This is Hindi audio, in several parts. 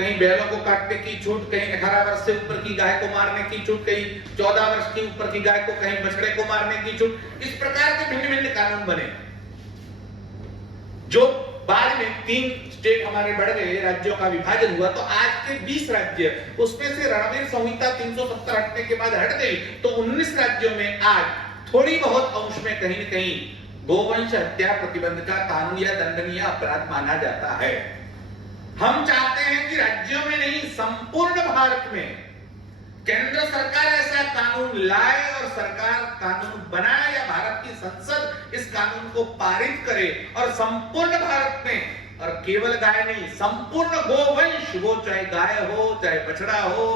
कहीं बैलों को काटने की छूट, कहीं 18 वर्ष से ऊपर की गाय को मारने की छूट, कहीं 14 वर्ष के ऊपर की गाय को, कहीं बछड़े को मारने की छूट। इस प्रकार के भिन्न भिन्न कानून बने, जो बाद में 3 स्टेट हमारे बढ़ गए, राज्यों का विभाजन हुआ, तो आज के 20 राज्य, उसमें से रणवीर संहिता 370 हटने के बाद हट गई, तो 19 राज्यों में आज थोड़ी बहुत अंश में कहीं न कहीं गोवंश हत्या प्रतिबंध का कानून या दंडनीय अपराध माना जाता है। हम चाहते हैं कि राज्यों में नहीं, संपूर्ण भारत में केंद्र सरकार ऐसा कानून लाए और सरकार कानून बनाए या भारत की संसद इस कानून को पारित करे और संपूर्ण भारत में, और केवल गाय नहीं, संपूर्ण गोवंश, वो चाहे गाय हो, चाहे बछड़ा हो,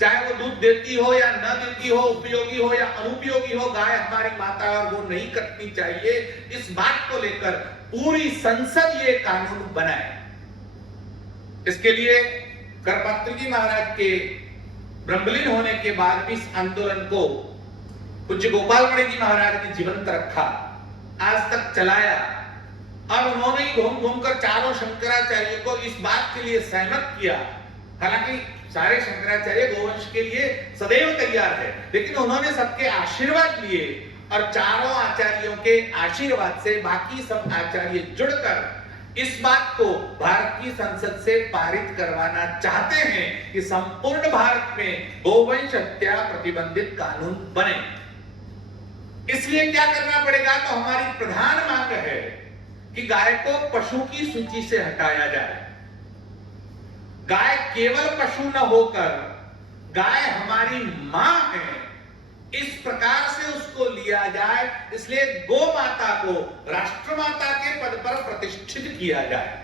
चाहे वो दूध देती हो या न देती हो, उपयोगी हो या अनुपयोगी हो, गाय हमारी माता और वो नहीं कटनी चाहिए, इस बात को लेकर पूरी संसद ये कानून बनाए। इसके लिए करपात्री जी महाराज के ब्रह्मलीन होने के बाद भी इस आंदोलन को पूज्य गोपाल मणि जी महाराज ने जीवंत रखा, आज तक चलाया, और उन्होंने घूम घूम कर चारों शंकराचार्य को इस बात के लिए सहमत किया। हालांकि सारे शंकराचार्य गोवंश के लिए सदैव तैयार है, लेकिन उन्होंने सबके आशीर्वाद लिए और चारों आचार्यों के आशीर्वाद से बाकी सब आचार्य जुड़कर इस बात को भारत की संसद से पारित करवाना चाहते हैं कि संपूर्ण भारत में गोवंश हत्या प्रतिबंधित कानून बने। इसलिए क्या करना पड़ेगा, तो हमारी प्रधान मांग है कि गाय को पशु की सूची से हटाया जाए। गाय केवल पशु न होकर गाय हमारी मां है, इस प्रकार से उसको लिया जाए। इसलिए गो माता को राष्ट्रमाता के पद पर प्रतिष्ठित किया जाए।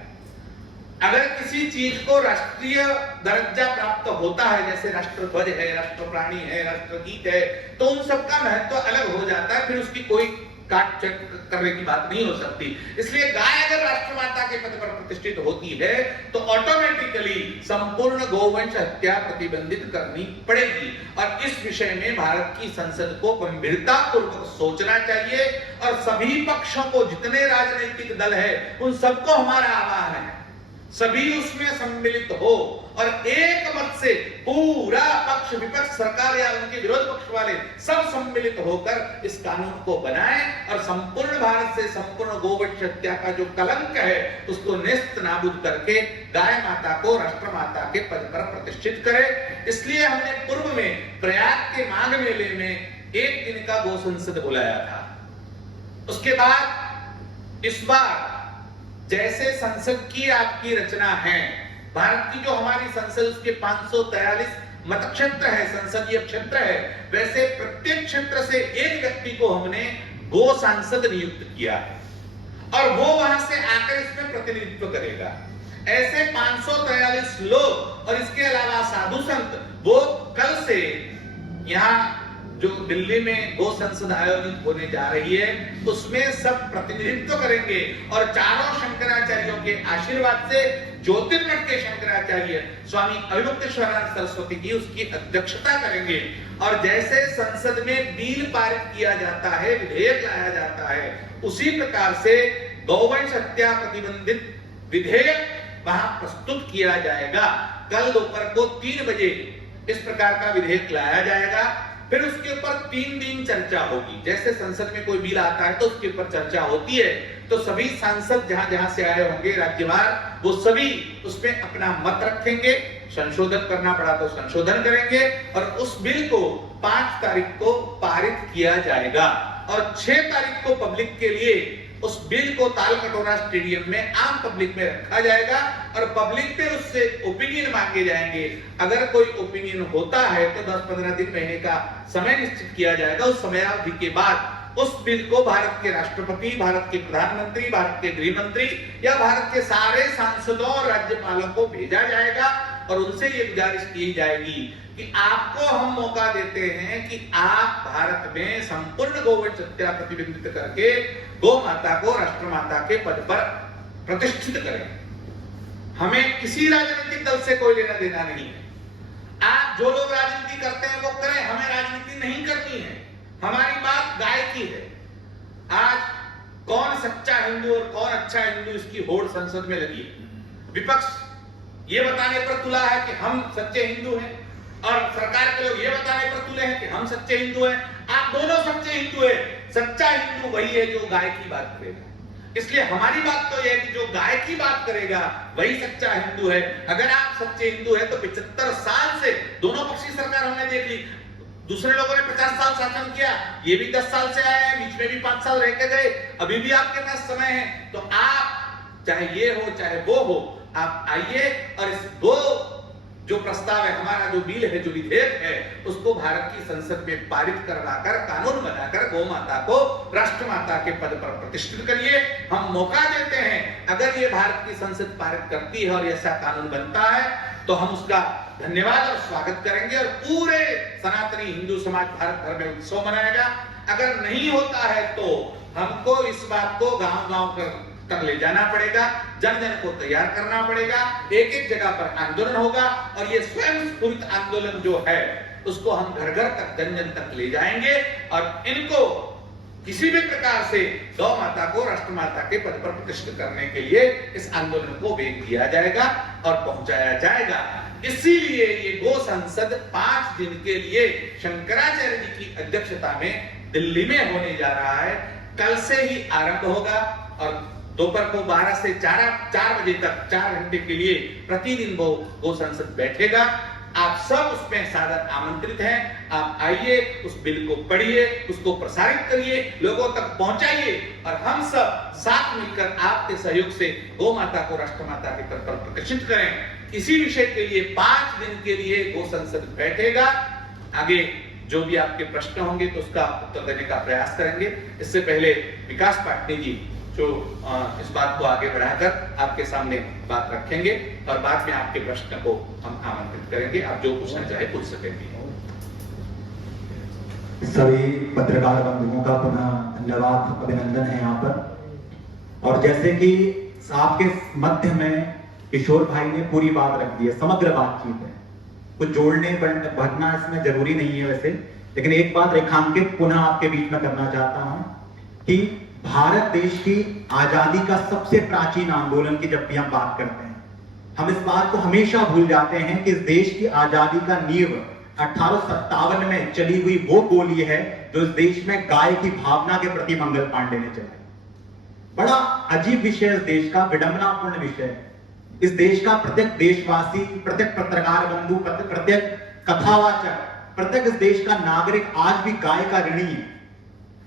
अगर किसी चीज को राष्ट्रीय दर्जा प्राप्त होता है, जैसे राष्ट्रध्वज है, राष्ट्र प्राणी है, राष्ट्रगीत है, तो उन सबका महत्व अलग हो जाता है, फिर उसकी कोई काट चट करने की बात नहीं हो सकती। इसलिए गाय अगर राष्ट्रमाता के पद पर प्रतिष्ठित होती है तो ऑटोमेटिकली संपूर्ण गोवंश हत्या प्रतिबंधित करनी पड़ेगी। और इस विषय में भारत की संसद को गंभीरता पूर्वक सोचना चाहिए, और सभी पक्षों को, जितने राजनीतिक दल है, उन सबको हमारा आह्वान है, सभी उसमें सम्मिलित हो और एक मत से पूरा पक्ष, विपक्ष, सरकार या उनके विरोध पक्ष वाले सब सम्मिलित होकर इस कानून को बनाएं और संपूर्ण भारत से संपूर्ण गोवंश हत्या का जो कलंक है उसको नेस्त नाबूद करके गाय माता को राष्ट्र माता के पद पर प्रतिष्ठित करें। इसलिए हमने पूर्व में प्रयाग के माघ मेले में 1 दिन का गो संसद बुलाया था। उसके बाद इस बार जैसे संसद की आपकी रचना है, भारत की जो हमारी संसद उसके 543 मतक्षेत्र है, संसदीय क्षेत्र है, वैसे प्रत्येक क्षेत्र से एक व्यक्ति को हमने गो सांसद नियुक्त किया है और वो वहां से आकर इसमें प्रतिनिधित्व करेगा। ऐसे 543 लोग और इसके अलावा साधु संत, वो कल से यहाँ जो दिल्ली में गो संसद आयोजित होने जा रही है उसमें सब प्रतिनिधित्व करेंगे और चारों शंकराचार्यों के आशीर्वाद से ज्योतिर्मठ के शंकराचार्य स्वामी अभिमुक्तेश्वरानंद सरस्वती जी उसकी अध्यक्षता करेंगे। और जैसे संसद में बिल पारित किया जाता है, विधेयक लाया जाता है, उसी प्रकार से गौवंश हत्या प्रतिबंधित विधेयक वहां प्रस्तुत किया जाएगा। कल दोपहर को 3 बजे इस प्रकार का विधेयक लाया जाएगा। फिर उसके ऊपर 3 दिन चर्चा होगी। जैसे संसद में कोई बिल आता है तो उसके ऊपर चर्चा होती है, तो सभी सांसद जहां जहां से आए होंगे राज्यवार, वो सभी उसमें अपना मत रखेंगे, संशोधन करना पड़ा तो संशोधन करेंगे और उस बिल को 5 तारीख को पारित किया जाएगा और 6 तारीख को पब्लिक के लिए उस बिल को तालकटोरा स्टेडियम में आम पब्लिक में रखा जाएगा और पब्लिक पे उससे ओपिनियन मांगे जाएंगे। अगर कोई ओपिनियन होता है तो 10-15 दिन, महीने का समय निश्चित किया जाएगा। उस समयावधि के बाद उस बिल को भारत के राष्ट्रपति, भारत के प्रधानमंत्री, भारत के गृह मंत्री या भारत के सारे सांसदों और राज्यपालों को भेजा जाएगा और उनसे ये गुजारिश की जाएगी कि आपको हम मौका देते हैं कि आप भारत में संपूर्ण गोवंश हत्या प्रतिबंधित करके गौ माता को राष्ट्र माता के पद पर प्रतिष्ठित करें। हमें किसी राजनीतिक दल से कोई लेना देना नहीं है। आप जो लोग राजनीति करते हैं वो करें, हमें राजनीति नहीं करनी है। हमारी बात गाय की है। आज कौन सच्चा हिंदू और कौन अच्छा हिंदू, इसकी होड़ संसद में लगी है। विपक्ष ये बताने पर तुला है कि हम सच्चे हिंदू हैं, और सरकार के लोग ये बताने पर तुले हैं कि हम सच्चे हिंदू हैं। आप दोनों सच्चे हिंदू हैं। सच्चा हिंदू वही है जो गाय की बात करेगा। इसलिए हमारी बात तो यह है कि जो गाय की बात करेगा वही सच्चा हिंदू है। अगर आप सच्चे हिंदू हैं तो 75 साल से दोनों पक्षी सरकार हमने देख ली। दूसरे लोगों ने 50 साल शासन किया, ये भी 10 साल से आए हैं, बीच में भी 5 साल रह के गए, अभी भी आपके पास समय है। तो आप चाहे ये हो चाहे वो हो, आप आइए और इस दो जो प्रस्ताव है, हमारा जो बिल है, जो विधेयक है, उसको भारत की संसद में पारित करवाकर कानून बनाकर गौ माता को राष्ट्र माता के पद पर प्रतिष्ठित करिए। हम मौका देते हैं, अगर ये भारत की संसद पारित करती है और ऐसा कानून बनता है तो हम उसका धन्यवाद और स्वागत करेंगे और पूरे सनातनी हिंदू समाज भारत भर में उत्सव मनाएगा। अगर नहीं होता है तो हमको इस बात को गांव-गांव तक ले जाना पड़ेगा, जन जन को तैयार करना पड़ेगा, एक एक जगह पर आंदोलन होगा और ये स्वयं स्फूर्त आंदोलन जो है उसको हम घर घर तक, जन जन तक ले जाएंगे और इनको किसी भी प्रकार से गौ माता को राष्ट्र माता के पद पर प्रतिष्ठित करने के लिए इस आंदोलन को वेग दिया जाएगा और पहुंचाया जाएगा। इसीलिए ये गो संसद 5 दिन के लिए शंकराचार्य जी की अध्यक्षता में दिल्ली में होने जा रहा है। कल से ही आरंभ होगा और दोपहर को 12 से 4 बजे तक 4 घंटे के लिए प्रतिदिन वो गो संसद बैठेगा। आप सब उसमें सादर आमंत्रित हैं। आप आइए, उस बिल को पढ़िए, उसको प्रसारित करिए, लोगों तक पहुंचाइए और हम सब साथ मिलकर आपके सहयोग से गौ माता को राष्ट्र माता के पद पर प्रतिष्ठित करें। इसी विषय के लिए 5 दिन के लिए गो संसद बैठेगा। आगे जो भी आपके प्रश्न होंगे तो उसका उत्तर देने का प्रयास करेंगे। इससे पहले विकास पाटनी जी जो इस बात को आगे बढ़ाकर आपके सामने बात रखेंगे और बाद में आपके प्रश्न को हम आमंत्रित करेंगे। आप जो पूछना चाहे पूछ सकेंगे। सभी पत्रकार बंधुओं का पुनः धन्यवाद, अभिनंदन है यहाँ पर। और जैसे कि आपके मध्य में किशोर भाई ने पूरी बात रख दी है, समग्र बातचीत है, कुछ जोड़ने बढ़ना इसमें जरूरी नहीं है वैसे, लेकिन एक बात रेखांकित पुनः आपके बीच में करना चाहता हूं कि भारत देश की आजादी का सबसे प्राचीन आंदोलन की जब भी हम बात करते हैं, हम इस बात को हमेशा भूल जाते हैं कि इस देश की आजादी का नींव 1857 में चली हुई वो गोली है जो इस देश में गाय की भावना के प्रति मंगल पांडे ने चलाई। बड़ा अजीब विषय, इस देश का विडंबनापूर्ण विषय है। इस देश का प्रत्येक देशवासी, प्रत्येक पत्रकार बंधु, प्रत्येक कथावाचक, प्रत्येक इस देश का नागरिक आज भी गाय का ऋणी है।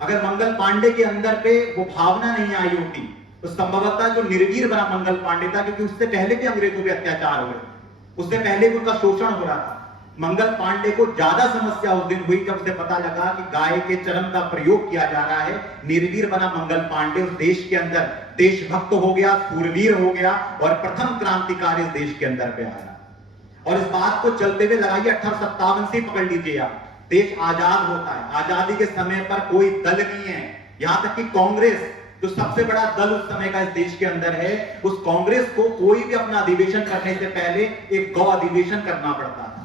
अगर मंगल पांडे के अंदर पे वो भावना नहीं आई होती तो संभवतः जो निर्वीर बना मंगल पांडे था, क्योंकि उससे पहले भी अंग्रेजों पे अत्याचार हो रहे, उससे पहले भी उनका शोषण हो रहा था। मंगल पांडे को ज्यादा समस्या उस दिन हुई जब उसे पता लगा कि गाय के चरम का प्रयोग किया जा रहा है। निर्वीर बना मंगल पांडे उस देश के अंदर देशभक्त हो गया, सूरवीर हो गया और प्रथम क्रांतिकारी इस देश के अंदर पे आया। और इस बात को चलते हुए लगाइए 1857 से पकड़ लीजिए आप, देश आजाद होता है। आजादी के समय पर कोई दल नहीं है, यहां तक कि कांग्रेस जो सबसे बड़ा दल उस समय का इस देश के अंदर है, उस कांग्रेस को कोई भी अपना अधिवेशन करने से पहले एक गौ अधिवेशन करना पड़ता था।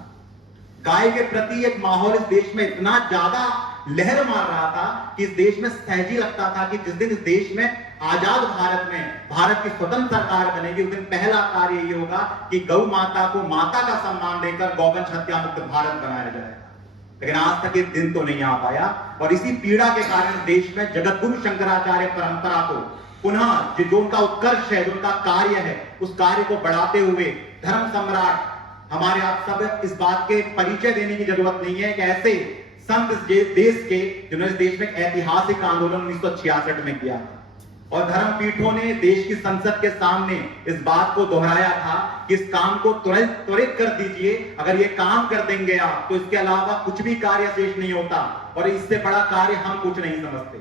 गाय के प्रति एक माहौल इस देश में इतना ज्यादा लहर मार रहा था कि इस देश में सहज ही लगता था कि जिस दिन इस देश में आजाद भारत में भारत की स्वतंत्र सरकार बनेगी, उस दिन पहला कार्य ये होगा कि गौ माता को माता का सम्मान देकर गौवंश हत्या मुक्त भारत बनाया जाएगा। लेकिन आज तक ये दिन तो नहीं आ पाया और इसी पीड़ा के कारण देश में जगतगुरु शंकराचार्य परंपरा को पुनः जो उनका उत्कर्ष है, जो उनका कार्य है, उस कार्य को बढ़ाते हुए धर्म सम्राट हमारे आप सब इस बात के परिचय देने की जरूरत नहीं है कि ऐसे संत देश के जिन्होंने इस देश में ऐतिहासिक आंदोलन 1966 में किया और धर्म पीठों ने देश की संसद के सामने इस बात को दोहराया था कि इस काम को त्वरित कर दीजिए। अगर ये काम कर देंगे आप तो इसके अलावा कुछ भी कार्य शेष नहीं होता और इससे बड़ा कार्य हम कुछ नहीं समझते।